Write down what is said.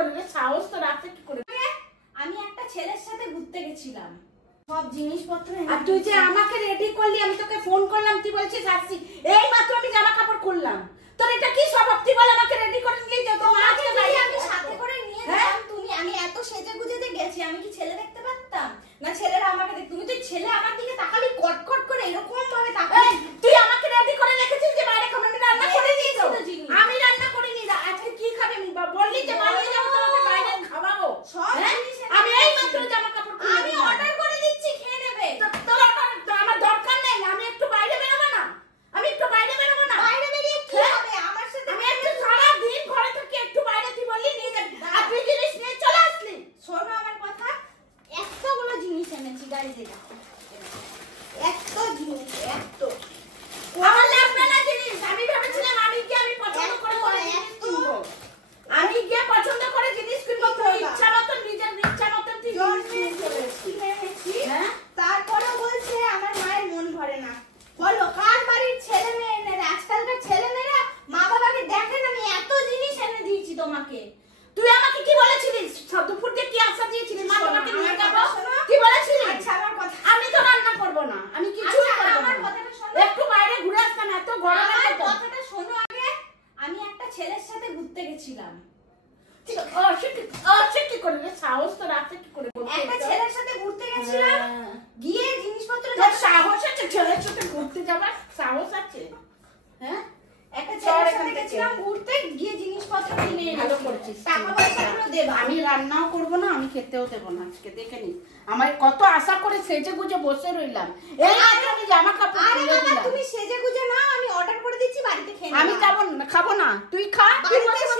করে রে? সাহস তো রাতে কি করে? আমি একটা ছেলের সাথে ঘুরতে গেছিলাম, সব জিনিসপত্র। আর তুই যে আমাকে রেডি করলি, আমি তোকে ফোন করলাম, তুই বলছিস আসছি। এই মাত্র আমি জামা কাপড় খুললাম। তোর এটা কি স্বভাব? তুই বল আমাকে রেডি করে নিয়ে যাও। তোমাকে যদি আমি সাথে করে নিয়ে যেতাম, তুমি আমি এত সেজে গুজে গেছি, আমি কি ছেলে দেখতে পারতাম না? ছেলেরা আমাকে দেখ, তুমি তো ছেলে আমার দিকে তাকালি কটকট করে এরকম ভাবে তাকালি। তুই আমাকে রেডি করে রেখেছিস যে বাইরে খাবে? আমি রান্না করে দিয়েছি। আমি রান্না করিনি। আজকে কি খাবে বললি যে বাইরে যাবো, তোমাকে বাইরে খাওয়াবো। আমি এই মাত্র জামা কাপড় খুলে আমি অর্ডার করে দিচ্ছি, খেয়ে নেবে। তোর অর্ডার আমার দরকার নেই। আমি একটু বাইরে বেরোবো না? আমি একটু বাইরে বেরোবো না? বাইরে বেরিয়ে কি হবে আমার সাথে? আমি একটু সারা দিন ঘরে থাকি, একটু বাইরে তুই বললি নিয়ে যাবি, আর তুই জিনিস নিয়ে চলে আসলি। শোনো আমার কথা, এতগুলো জিনিস এনেছি গাড়িতে, এত জিনিস, এত আমার লাগবে না জিনিস। আমি ভেবেছিলাম আমি পছন্দ করে জিনিস কিনবো। আমি গিয়ে পছন্দ করে জিনিস কিনবো। তুই ইচ্ছা মতন নিজের ইচ্ছা মতন তুই কিনেছি। তারপরে বলছে আমার মায়ের মন ভরে না। বলো কার বাড়ির ছেলে মেয়ে এনে? আজকালকার ছেলে মেয়েরা মা বাবাকে দেখেন, আমি এত জিনিস এনে দিয়েছি তোমাকে। তুই আমাকে কি বলেছিলিস? দুপুর দিয়ে কি আশা দিয়েছিলিস? মা তোমাকে নিয়ে যাবো কি বলেছিলিস? আচ্ছা আমার কথা, আমি তো রান্না করবো না, আমি কিছু আমার কথাটা শোনো, একটু বাইরে ঘুরে আসতাম। এত গরম, আমার কথাটা শোনো আগে। আমি একটা ছেলের সাথে ঘুরতে গেছিলাম। কি করে রে? সাহস তো রাতে কি করে? একটা ছেলের সাথে ঘুরতে গেছিলাম, গিয়ে জিনিসপত্র তোর সাহস আছে ছেলের সাথে ঘুরতে যাবার? সাহস আছে? হ্যাঁ, একটা ছেলের সাথে গেছিলাম ঘুরতে, গিয়ে জিনিসপত্র কিনে ভালো করছিস। টাকা পয়সাগুলো দেব। আমি রান্নাও করবো না, আমি খেতেও দেবো না। আজকে দেখে নি আমার কত আশা করে সেজে গুজে বসে রইলাম। এই আজ আমি জামা কাপড় আরে খুলে বাবা দিলাম। তুমি সেজে গুজে না, আমি অর্ডার করে দিচ্ছি, বাড়িতে খেয়ে আমি নাও। যাবো না, খাবো না। তুই খা। তুই বসে বসে